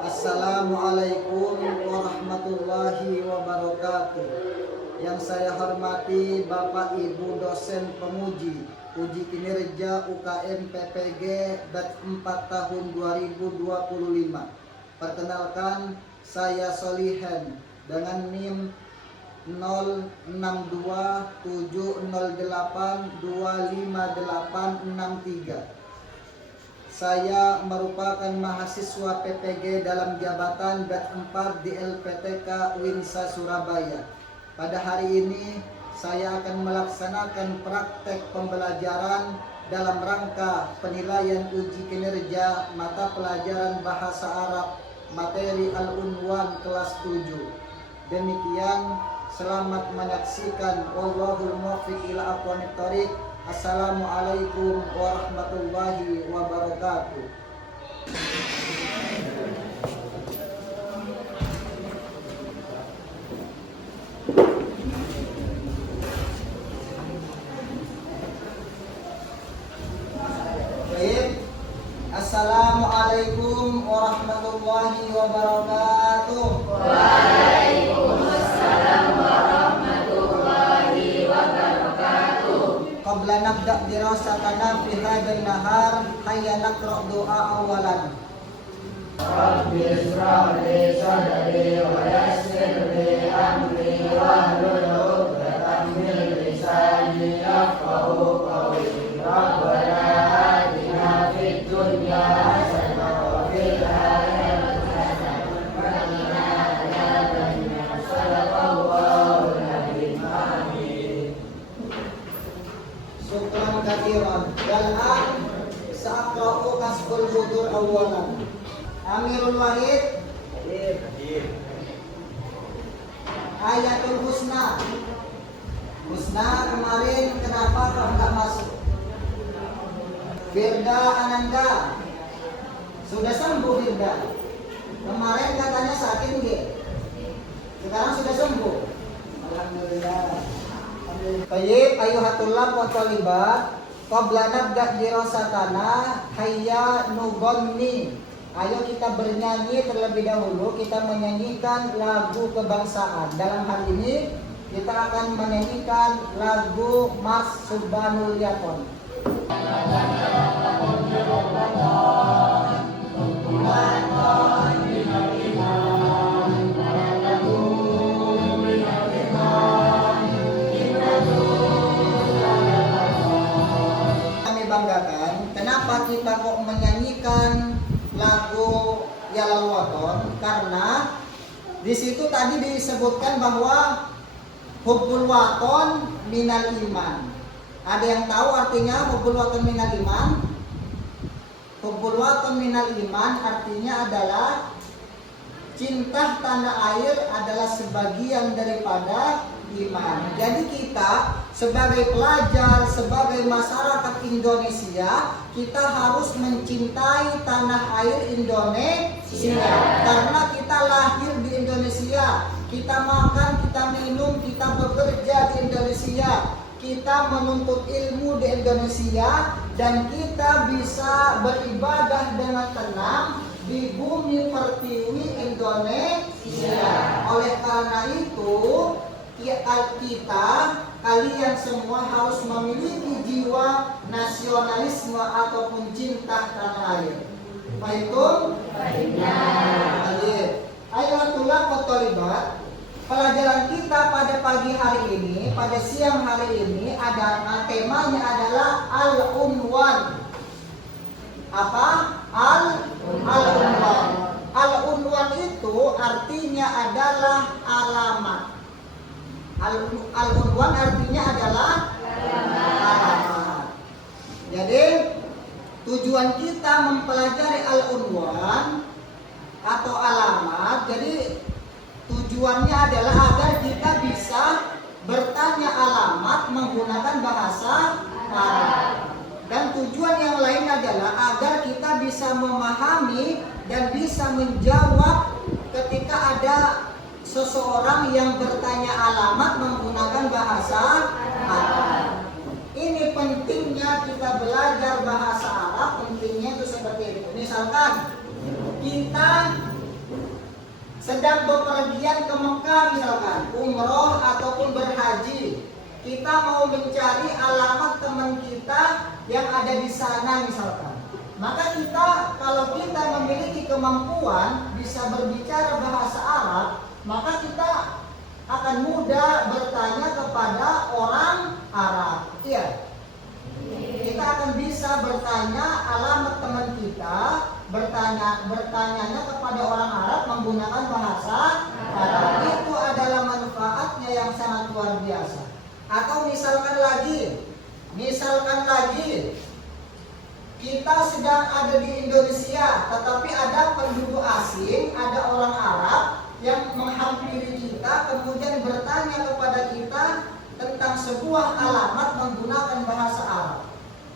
Assalamualaikum warahmatullahi wabarakatuh. Yang saya hormati Bapak Ibu dosen penguji uji kinerja UKM PPG batch 4 tahun 2025. Perkenalkan, saya Solihen dengan NIM 062708258863. Saya merupakan mahasiswa PPG dalam jabatan batch 4 di LPTK Winsa Surabaya. Pada hari ini saya akan melaksanakan praktek pembelajaran dalam rangka penilaian uji kinerja mata pelajaran Bahasa Arab materi Al-Unwan kelas 7. Demikian, selamat menyaksikan. Wallahul muwaffiq ila aqwamit thoriq. Assalamualaikum warahmatullahi wabarakatuh. Baik. Assalamualaikum warahmatullahi wabarakatuh. Waalaikumsalam warahmatullahi wabarakatuh. Qabla nabda dirasatana fi hadzal nahar, hayya naqra doa awalan. Rabbi ishrah li sadri wa yassir li amri wahlul 'uqdatam min lisani yafqahu qawli. Rabbana atina fid dunya hasanah wa fil akhirati hasanah wa qina adzabannar. Shallallahul alaihi amin. Syukran katsiran. Dan sa'aqra'u kasbul wudu' awalan. Amirul Wahid. Ayatul Husna. Husna kemarin kenapa kok enggak masuk? Firda Ananda. Sudah sembuh Firda. Kemarin katanya sakit nggih. Sekarang sudah sembuh. Alhamdulillah. Baik, ayuhatullah wa thalibat. Qabla nabda dirasatana hayya nughanni. Ayo kita bernyanyi terlebih dahulu. Kita menyanyikan lagu kebangsaan. Dalam hal ini kita akan menyanyikan lagu Mars Subhanul Yaton. Kami banggakan, kenapa kita kok menyanyikan lagu Yalal Waton? Karena di situ tadi disebutkan bahwa hubbul waton minal iman. Ada yang tahu artinya hubbul waton minal iman? Hubbul waton minal iman artinya adalah cinta tanah air adalah sebagian daripada iman. Jadi kita sebagai pelajar, sebagai masyarakat Indonesia, kita harus mencintai tanah air Indonesia. Karena kita lahir di Indonesia, kita makan, kita minum, kita bekerja di Indonesia, kita menuntut ilmu di Indonesia, dan kita bisa beribadah dengan tenang di bumi pertiwi Indonesia. Oleh karena itu, kalian semua harus memiliki jiwa nasionalisme ataupun cinta tanah air. Baiklah. Ayatullah qotolibat. Pelajaran kita pada pagi hari ini, pada siang hari ini ada temanya adalah Al-Unwan. Apa? Al-Unwan. Al-Unwan itu artinya adalah alamat. Al-Unwan artinya adalah alamat. Jadi tujuan kita mempelajari Al-Unwan atau alamat, jadi tujuannya adalah agar kita bisa bertanya alamat menggunakan bahasa Arab. Dan tujuan yang lain adalah agar kita bisa memahami dan bisa menjawab ketika ada seseorang yang bertanya alamat menggunakan bahasa Arab. Ini pentingnya kita belajar bahasa Arab, pentingnya itu seperti itu. Misalkan kita sedang bepergian ke Mekah misalkan, umroh ataupun berhaji. Kita mau mencari alamat teman kita yang ada di sana misalkan. Maka kita, kalau kita memiliki kemampuan bisa berbicara bahasa Arab, maka kita akan mudah bertanya kepada orang Arab. Iya. Kita akan bisa bertanya alamat teman kita, bertanyanya kepada orang Arab menggunakan bahasa Arab. Itu adalah manfaatnya yang sangat luar biasa. Atau misalkan lagi kita sedang ada di Indonesia, tetapi ada penduduk asing, ada orang Arab yang menghampiri kita, kemudian bertanya kepada kita tentang sebuah alamat menggunakan bahasa Arab.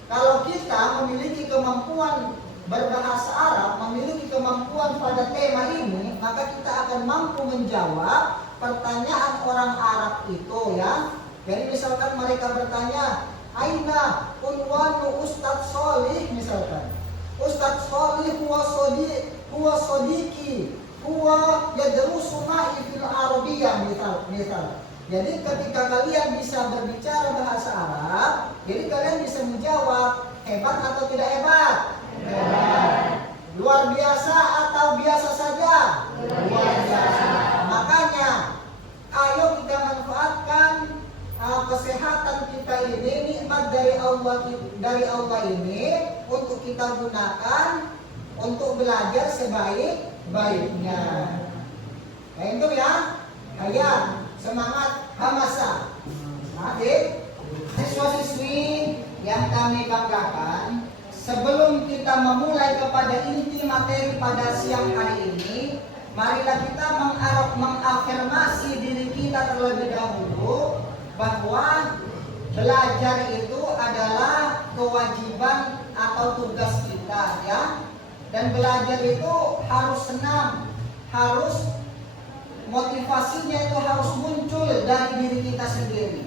Kalau kita memiliki kemampuan berbahasa Arab, memiliki kemampuan pada tema ini, maka kita akan mampu menjawab pertanyaan orang Arab itu, ya. Jadi misalkan mereka bertanya, Aina unwanu Ustadz Solih misalkan. Ustadz Solih huwa sodiki, huwa yadrusu ma'i fil Arabiyah misal. Jadi ketika kalian bisa berbicara bahasa Arab, jadi kalian bisa menjawab hebat atau tidak hebat? Hebat. Luar biasa atau biasa saja? Luar biasa. Makanya ayo kita manfaatkan kesehatan kita ini, nikmat dari Allah ini untuk kita gunakan untuk belajar sebaik-baiknya. Nah itu ya, ayo semangat hamasa. Adik, siswa-siswi yang kami banggakan, sebelum kita memulai kepada inti materi pada siang hari ini, marilah kita mengafirmasi diri kita terlebih dahulu bahwa belajar itu adalah kewajiban atau tugas kita, ya. Dan belajar itu harus senang, harus motivasinya itu harus muncul dari diri kita sendiri.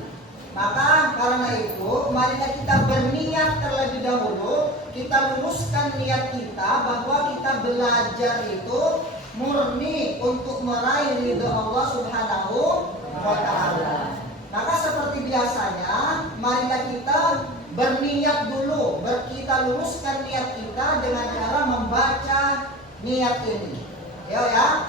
Maka karena itu, marilah kita berniat terlebih dahulu, kita luruskan niat kita bahwa kita belajar itu murni untuk meraih ridho Allah Subhanahu wa Ta'ala. Maka seperti biasanya, marilah kita berniat dulu, kita luruskan niat kita dengan cara membaca niat ini. Ya.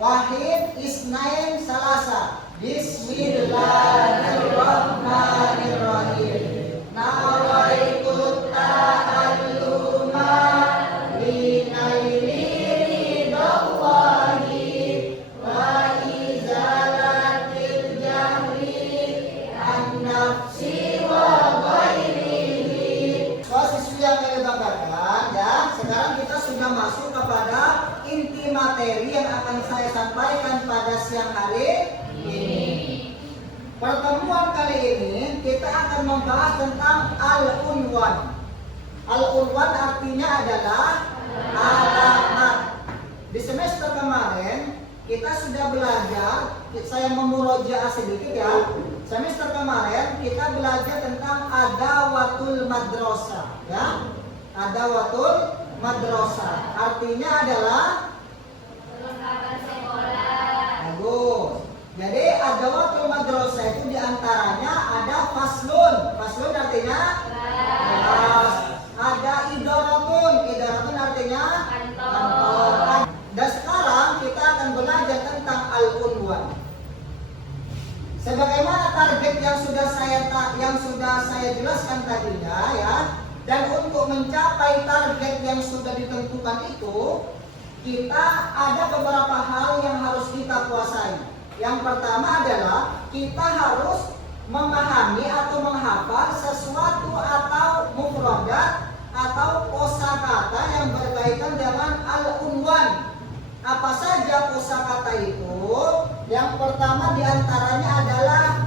Wahid, Isnain, Salasa. Bismillahirrahmanirrahim. Nawaitu ta'alluma linaili ridallahi wa izalatil jahli an-nafsi wa ghairihi. Siswi yang kami banggakan, ya, sekarang kita sudah masuk kepada inti materi yang akan saya sampaikan pada siang hari ini. Pertemuan kali ini kita akan membahas tentang al-unwan. Al-unwan artinya adalah alamat. Di semester kemarin kita sudah belajar, saya memurojaah sedikit ya. Semester kemarin kita belajar tentang adawatul madrasah, ya. Adawatul madrasah artinya adalah perlengkapan sekolah. Bagus. Jadi adawatul madrasah itu diantaranya ada faslun. Faslun artinya kelas. Ada idaratun. Idaratun artinya kantor. Dan sekarang kita akan belajar tentang al-unwan. Sebagaimana target yang sudah saya jelaskan tadinya, ya. Dan untuk mencapai target yang sudah ditentukan itu, kita ada beberapa hal yang harus kita kuasai. Yang pertama adalah kita harus memahami atau menghafal sesuatu atau mufradat atau kosakata yang berkaitan dengan al-unwan. Apa saja kosakata itu? Yang pertama diantaranya adalah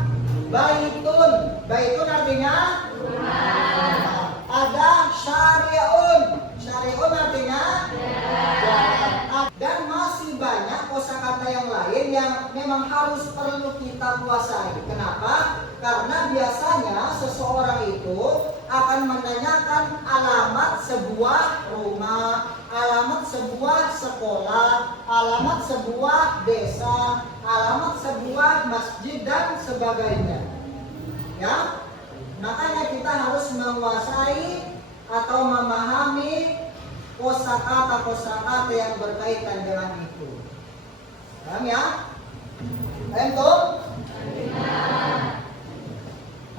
baitun. Baitun artinya rumah. Ada syari'un. Syari'un artinya jalan. Dan masih banyak kosakata yang lain yang memang harus perlu kita kuasai. Kenapa? Karena biasanya seseorang itu akan menanyakan alamat sebuah rumah, alamat sebuah sekolah, alamat sebuah desa, alamat sebuah masjid dan sebagainya. Ya, makanya kita harus menguasai atau memahami kosakata yang berkaitan dengan itu. Paham ya? Paham tuh?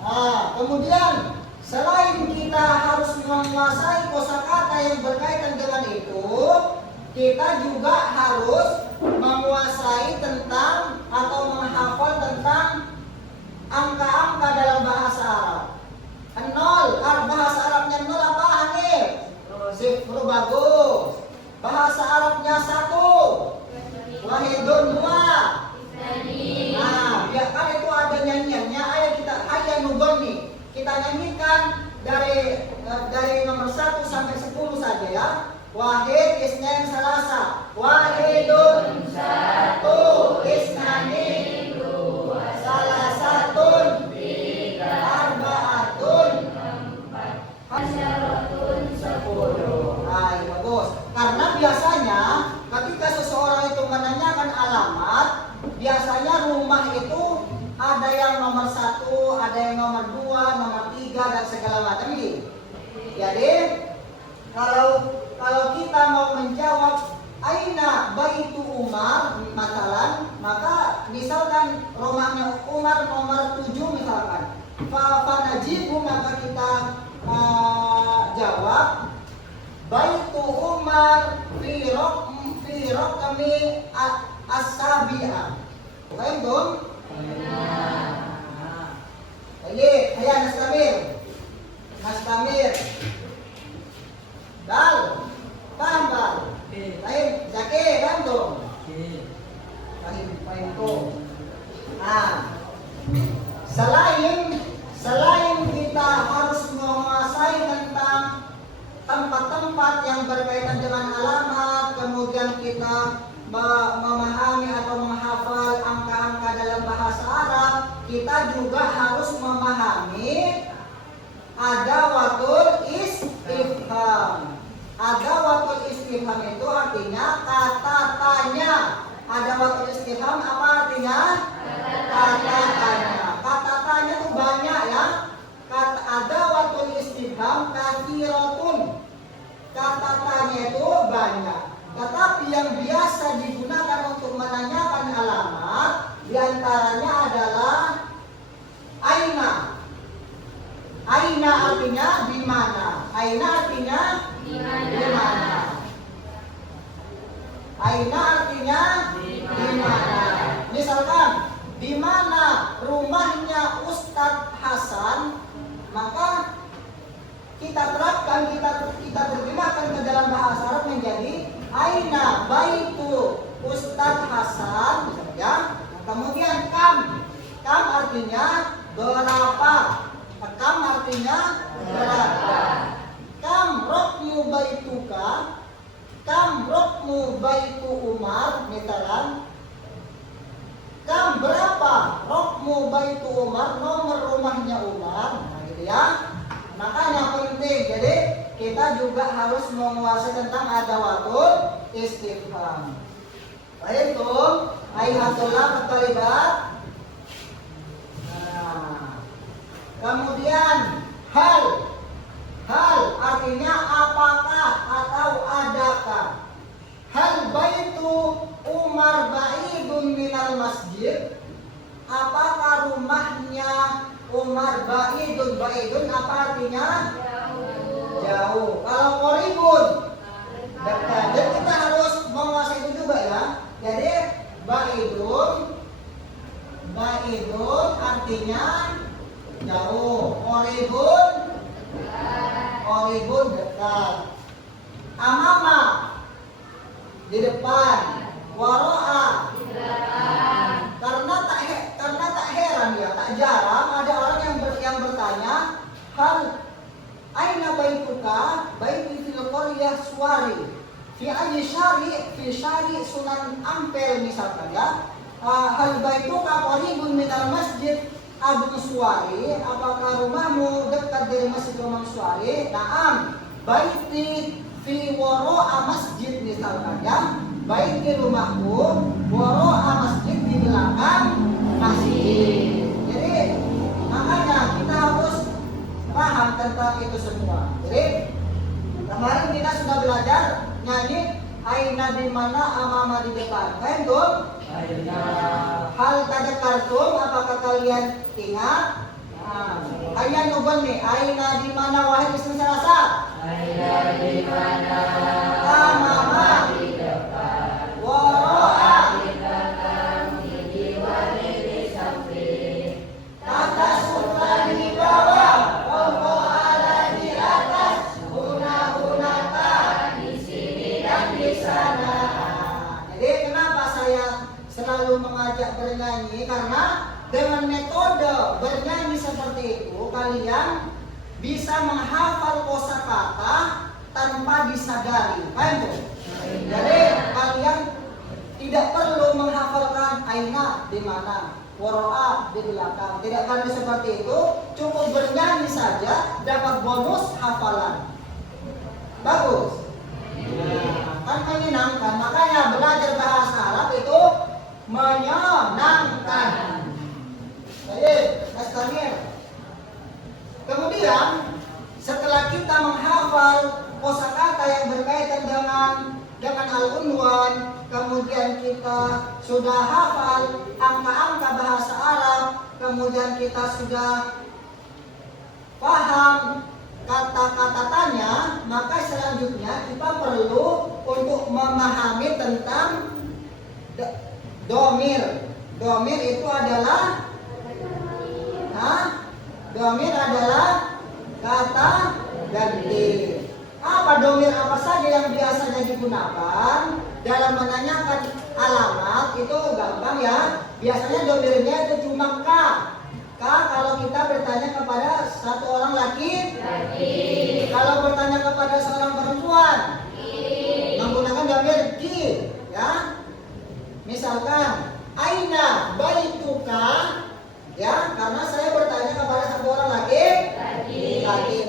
Nah, kemudian selain kita harus menguasai kosakata yang berkaitan dengan itu, kita juga harus menguasai tentang atau menghafal tentang angka-angka dalam bahasa Arab. Nol, bahasa Arabnya nol apa Hanif? Sifru, bagus. Bahasa Arabnya satu, wahidun, dua. Nah, biarkan itu ada nyanyiannya. Ayo kita nubang nih. Kita nyanyikan dari nomor 1 sampai 10 saja ya. Wahid, isnain, salasa. Wahidun, satu, isnani, dua, salasatun, tiga, arbaatun, empat, asyaratun, 10. Nah, bagus. Karena biasanya ketika seseorang itu menanyakan alamat, biasanya rumah itu ada yang nomor 1, ada yang nomor 2, nomor 3 dan segala macam ini. Jadi kalau kita mau menjawab aina baitu Umar masalan, maka misalkan rumahnya Umar nomor 7 misalkan. Fa najibu, maka kita jawab baitu Umar fi raqami as-sabi'ah. Paham dong? Baik, ayo Nastamir. Dal, paham Bal? Baik, Zaki, paham dong? Paham tuh. Nah, selain kita harus menguasai tentang tempat-tempat yang berkaitan dengan alamat, kemudian kita memahami atau menghafal angka-angka dalam bahasa Arab, kita juga harus memahami adawatul istifham. Adawatul istifham itu artinya kata tanya. Adawatul istifham apa artinya? Kata tanya. Kata tanya itu banyak ya. Kata adawatul istifham kathiratun. Kata tanya itu banyak. Tetapi yang biasa digunakan untuk menanyakan alamat diantaranya adalah aina. Aina artinya di mana. Aina artinya di mana. Aina artinya di mana. Misalkan di mana rumahnya Ustadz Hasan, maka kita terapkan, kita terjemahkan ke dalam bahasa Arab menjadi aina baitu Ustadz Hasan, ya. Kemudian kam artinya berapa. Kam artinya berapa. Kam rokmu baituka, kam rokmu baitu Umar, misalkan. Kam berapa rokmu baitu Umar, nomor rumahnya Umar, nah gitu ya. Makanya penting, jadi kita juga harus menguasai tentang adawatul istifham. Baik tuh, ayatullah berkalibat. Nah, kemudian hal artinya apakah atau adakah. Hal baitu Umar ba'idun minal masjid, apakah rumahnya Umar ba'idun apa artinya? Jauh. Kalau qoribun dekat. Dan kita harus menguasai itu juga ya. Jadi ba'idun artinya jauh. Qoribun dekat. Amama di depan. Waro'a di belakang. Karena tak heran ya, tak jarang ada orang yang bertanya, hal aina baituka, baiti fil qaryah Suwari, fi ayyi syari Sunan Ampel misalkan ya. Hal baituka qaribun minal masjid Abu Suwari, apakah rumahmu dekat dari Masjid Imam Suwari? Naam, baiti fi wara'a masjid Misalkan ya, baik di rumahku, woro'a masjid di belakang masjid. Jadi makanya kita harus paham tentang itu semua. Jadi kemarin kita sudah belajar nyanyi aina di mana amama di depan. Kan tuh? Hal tadzakartum, apakah kalian ingat? Aina nubun nih, aina di mana wahid ismi salasa? Aina di mana amama di depan, woro'a di belakang, di wali di samping, atas sultan di bawah, ala di atas, guna-gunaka di sini dan di sana. Jadi kenapa saya selalu mengajak bernyanyi? Karena dengan metode bernyanyi seperti itu kalian bisa menghafal kosakata tanpa disadari. Paham tuh? Jadi kalian tidak perlu menghafalkan aina di mana, woro'a di belakang. Tidak perlu seperti itu, cukup bernyanyi saja dapat bonus hafalan. Bagus. Kan menyenangkan, makanya belajar bahasa Arab itu menyenangkan. Baik, Mas Tamir. Kemudian setelah kita menghafal kosakata yang berkaitan dengan al-unwan, kemudian kita sudah hafal angka-angka bahasa Arab, kemudian kita sudah paham kata-katanya, maka selanjutnya kita perlu untuk memahami tentang domir. Domir itu adalah domir adalah kata ganti. Apa domir apa saja yang biasanya digunakan dalam menanyakan alamat? Itu gampang ya. Biasanya domirnya itu cuma K. K kalau kita bertanya kepada satu orang laki. Kalau bertanya kepada seorang perempuan, menggunakan domir ki, ya. Misalkan aina baituka, ya, karena saya bertanya kepada satu orang laki,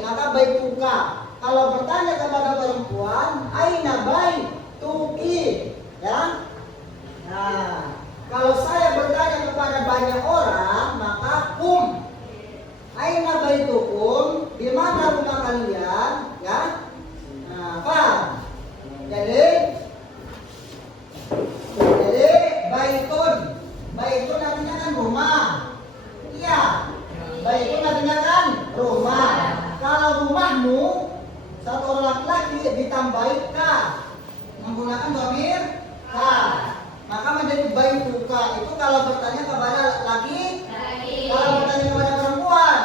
maka baituka. Kalau bertanya kepada perempuan, aina baituki, ya. Nah, kalau saya bertanya kepada banyak orang, maka aina baitukum, di mana rumah kalian, ya. Nah, paham? Jadi baitun artinya kan rumah. Iya. Baitun artinya kan rumah. Kalau rumahmu satu orang laki-laki ditambahi K menggunakan domir K, maka menjadi baituka. Itu kalau bertanya kepada laki. Kalau bertanya kepada perempuan,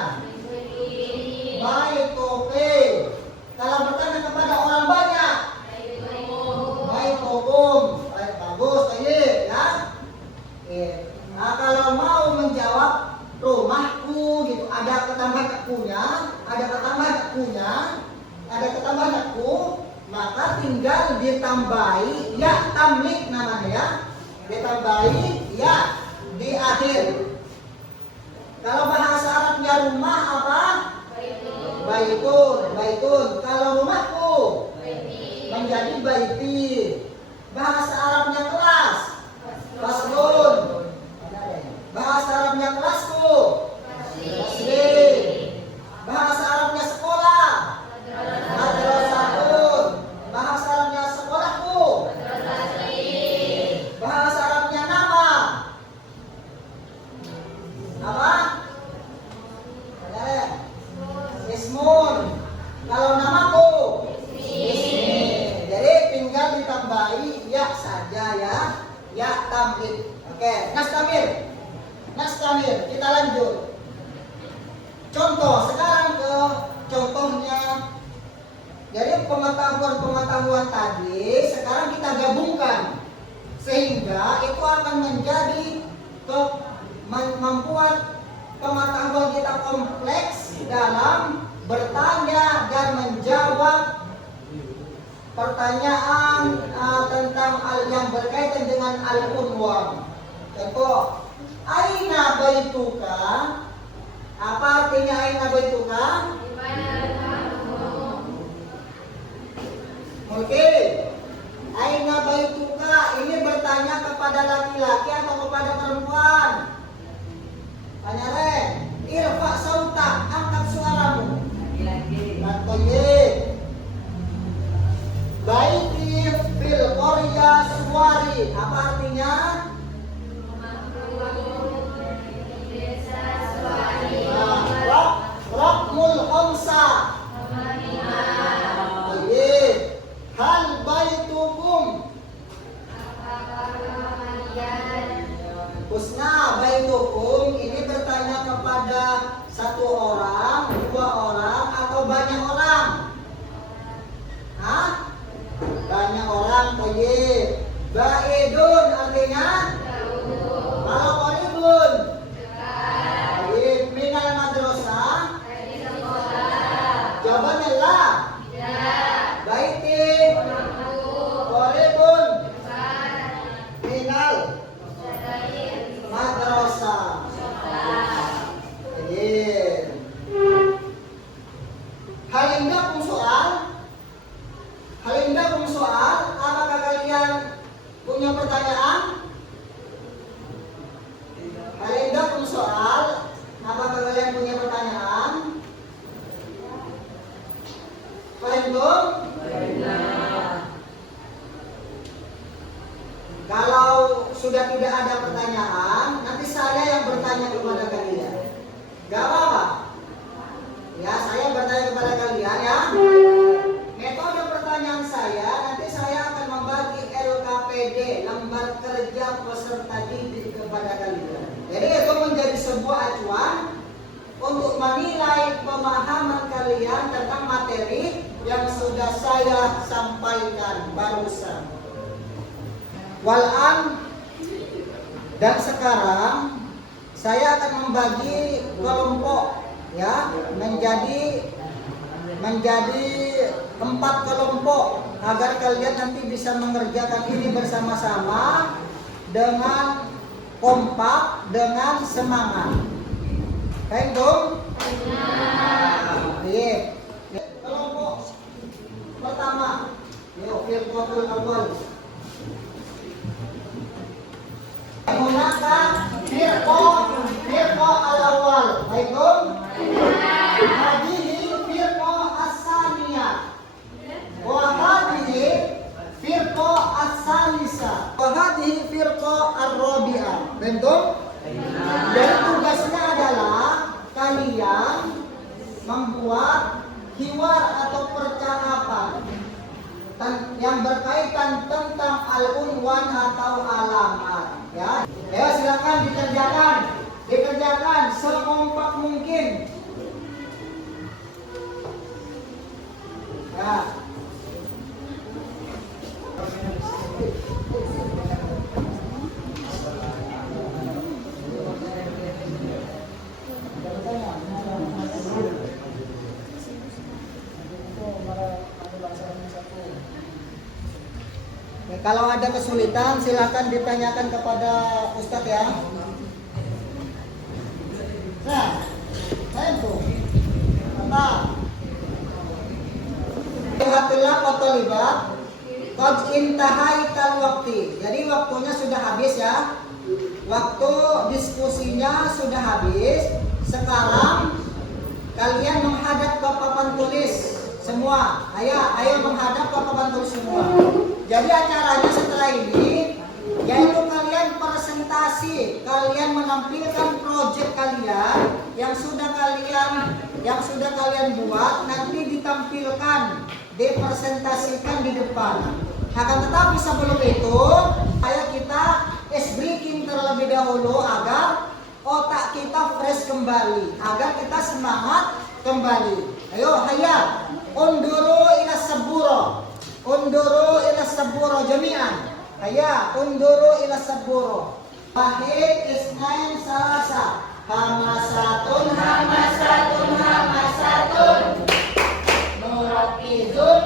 baituke. Kalau bertanya kepada orang banyak, baitukum. Bagus, ya. Nah, kalau mau menjawab rumahku gitu, ada ketambahan aku, maka tinggal ditambahi ya tamlik namanya ya. Ditambahi ya di akhir. Kalau bahasa Arabnya rumah apa? Baitun. Kalau rumahku menjadi baiti. Bahasa Arabnya kelas. Faslun. Bahasa Arabnya kelasku. Fasli. Bahasa Arabnya sekolah. Madrasatun. Bahasa Arabnya sekolahku. Bahasa Arabnya nama. Apa? Ismun. Kalau namaku Ismi. Jadi tinggal ditambahi ya saja ya. Ya tamlik. Oke, Nastamir. Kita lanjut. Contoh, sekarang ke contohnya. Jadi pengetahuan tadi sekarang kita gabungkan sehingga itu akan menjadi membuat pengetahuan kita kompleks dalam bertanya dan menjawab pertanyaan tentang yang berkaitan dengan al-unwan. Contoh, aina baituka? Apa artinya aina baituka? Oke. Aina bertanya kepada laki-laki atau kepada perempuan? Tanya Ren. Irfa sautak, angkat suaramu. Laki-laki. Baiti fil qarya suwari. Apa artinya? Rakmul khamsa. Baik. Hal baitukum. Husna baitukum ini bertanya kepada satu orang, dua orang, atau banyak orang? Hah? Banyak orang. Baik. Baidun artinya? Kalau qaribun? Baik. Minal madrasah? Jawabannya la. Baiti qaribun minal madrasah. Baik. Hal indakum soal? Hal indakum soal? Apakah kalian punya pertanyaan? Hal indakum soal? Apakah kalian punya pertanyaan? Fahimtum? Kalau sudah tidak ada pertanyaan, nanti saya yang bertanya kepada kalian. Gak apa-apa. Ya, saya bertanya kepada kalian ya. Metode pertanyaan saya, nanti saya akan membagi LKPD, lembar kerja peserta didik kepada kalian. Jadi itu menjadi sebuah acuan untuk menilai pemahaman kalian tentang materi yang sudah saya sampaikan barusan. Wal'an, dan sekarang saya akan membagi kelompok ya menjadi 4 kelompok agar kalian nanti bisa mengerjakan ini bersama-sama dengan kompak, dengan semangat. Baik, dong? Baik. Kelompok pertama, yuk firqatul awal. Menggunakan firqa al-awwal. Baik, dong? Hadihi firqa as-saniyah. Wa hadihi firqa as-salisa. Wa hadihi firqa ar-rabi'ah. Baik, dong? Dan tugasnya adalah kalian membuat hiwar atau percakapan yang berkaitan tentang al-unwan atau alamat. Ya, silakan dikerjakan sekompak mungkin. Ya. Kalau ada kesulitan silakan ditanyakan kepada Ustadz ya. Nah, itu apa? Lihatlah foto libat. Qad intahaital waqti. Jadi waktunya sudah habis ya. Waktu diskusinya sudah habis. Sekarang kalian menghadap ke papan tulis semua. Ayo menghadap ke papan tulis semua. Jadi acaranya setelah ini yaitu kalian presentasi, kalian menampilkan proyek kalian yang sudah kalian buat, nanti ditampilkan, dipresentasikan di depan. Akan tetapi sebelum itu, ayo kita ice breaking terlebih dahulu agar otak kita fresh kembali, agar kita semangat kembali. Ayo, hayya, unduru ila saburo. Unduru ila saburo jami'an. Hayya, unduru ila saburo. Wahid, isnain, salasa. Hamasatun. Nurakizun.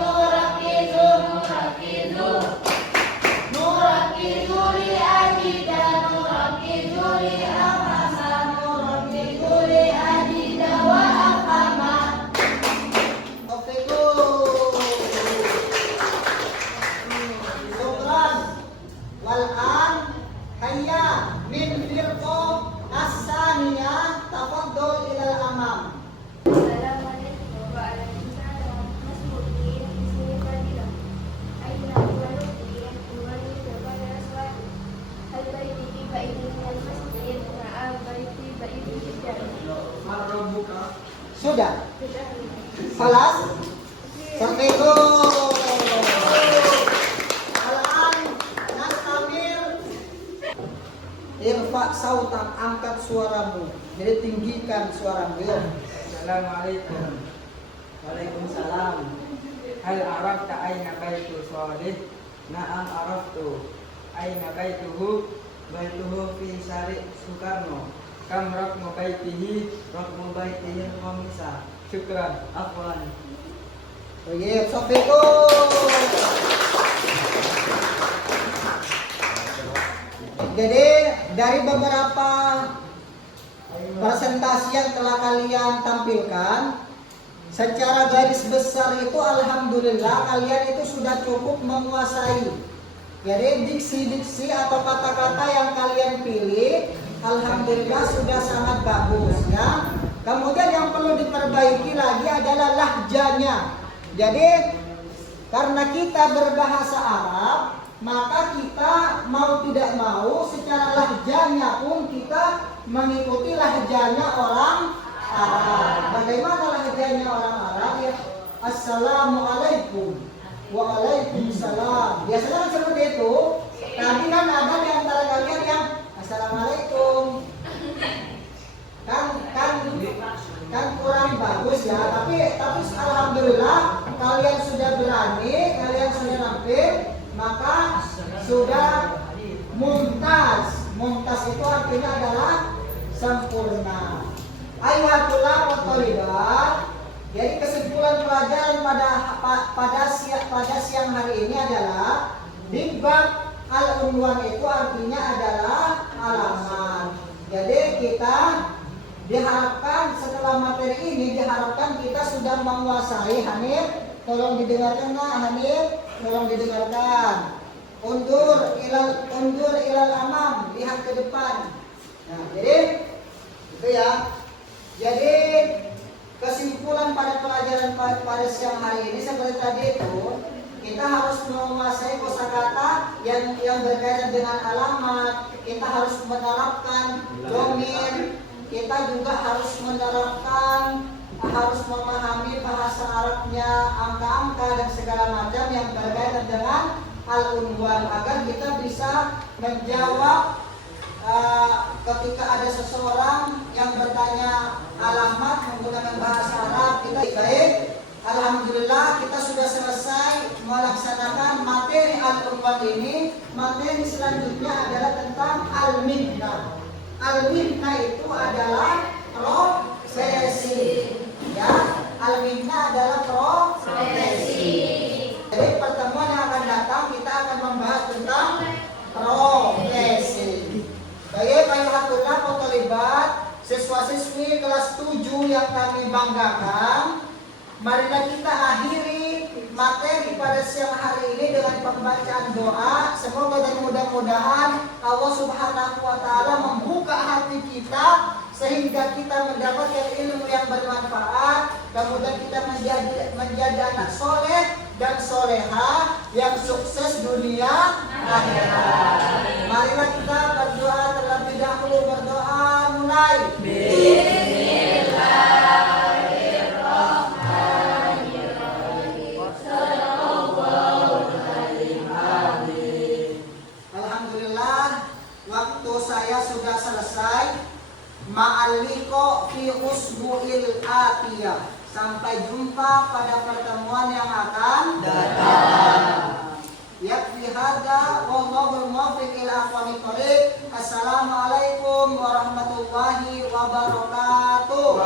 Nurakizun li ajida. Nurakizun li hamasa. Nurakizun li ajida wa afama. Wal'an Hayya min firqah as-saniyah tafaddal ilal amam. Assalamualaikum warahmatullahi wabarakatuh. Bismillahirrahmanirrahim. Aina waluddin walid kepada suatu. Hal baiti tiba ini minal masjid. Na'am baiti baiti jiddan. Sudah. Salas. Sampai itu. Al-an nastamir. Irfa sautak, angkat suaramu. Jadi tinggikan suaramu. Ya. Assalamualaikum. Waalaikumsalam. Hal arafta aina baitu Shalih? Na'am araftu. Aina baituhu? Baituhu fi Syari' Soekarno. Kam rakmu baitihi? Rakmu baitihi khamisa. Syukran. Afwan. Oh iya, sampai itu. Jadi dari beberapa presentasi yang telah kalian tampilkan, secara garis besar itu alhamdulillah kalian itu sudah cukup menguasai. Jadi diksi-diksi atau kata-kata yang kalian pilih alhamdulillah sudah sangat bagus ya. Kemudian yang perlu diperbaiki lagi adalah lahjanya. Jadi karena kita berbahasa Arab, maka kita mau tidak mau secara lahjanya pun kita mengikuti lahjanya orang Arab. Bagaimana lahjanya orang Arab ya? Assalamualaikum. Waalaikumsalam. Biasanya kan seperti itu. Tadi kan ada di antara kalian yang Assalamualaikum. Kan kurang bagus ya. Tapi alhamdulillah kalian sudah berani, kalian sudah nampil, maka sudah mumtaz. Mumtaz itu artinya adalah sempurna. Ayatullah wa thalibat. Jadi kesimpulan pelajaran pada siang hari ini adalah di bab al-unwan itu artinya adalah alamat. Jadi kita diharapkan setelah materi ini diharapkan kita sudah menguasai. Hanif, tolong didengarkan nggak? Hanif, tolong didengarkan. Undur ilal amam, lihat ke depan. Nah, jadi itu ya. Jadi kesimpulan pada pelajaran pada siang hari ini seperti tadi itu, kita harus menguasai kosakata yang berkaitan dengan alamat. Kita harus menerapkan domir. Kita juga harus menerapkan, harus memahami bahasa Arabnya, angka-angka dan segala macam yang berkaitan dengan al-unwan agar kita bisa menjawab ketika ada seseorang yang bertanya alamat menggunakan bahasa Arab. Kita baik, alhamdulillah kita sudah selesai melaksanakan materi al-unwan ini. Materi selanjutnya adalah tentang al-mihnah. Al-mihnah itu adalah profesi. Ya, al-mihnah adalah profesi. Jadi pertemuan yang akan datang kita akan membahas tentang profesi. Baik, ayuhatullah wa thalibat, siswa-siswi kelas 7 yang kami banggakan, marilah kita akhiri materi pada siang hari ini dengan pembacaan doa. Semoga dan mudah-mudahan Allah Subhanahu wa taala membuka hati kita sehingga kita mendapatkan ilmu yang bermanfaat, kemudian kita menjadi anak soleh dan soleha yang sukses dunia akhirat. Marilah kita berdoa terlebih dahulu. Berdoa mulai. Alhamdulillah, waktu saya sudah selesai. Ma'aliko fi usbu'il atiyah. Sampai jumpa pada pertemuan yang akan datang. Yakfi hadza wallahu muwaffiq ila aqwamit thoriq. Assalamualaikum warahmatullahi wabarakatuh.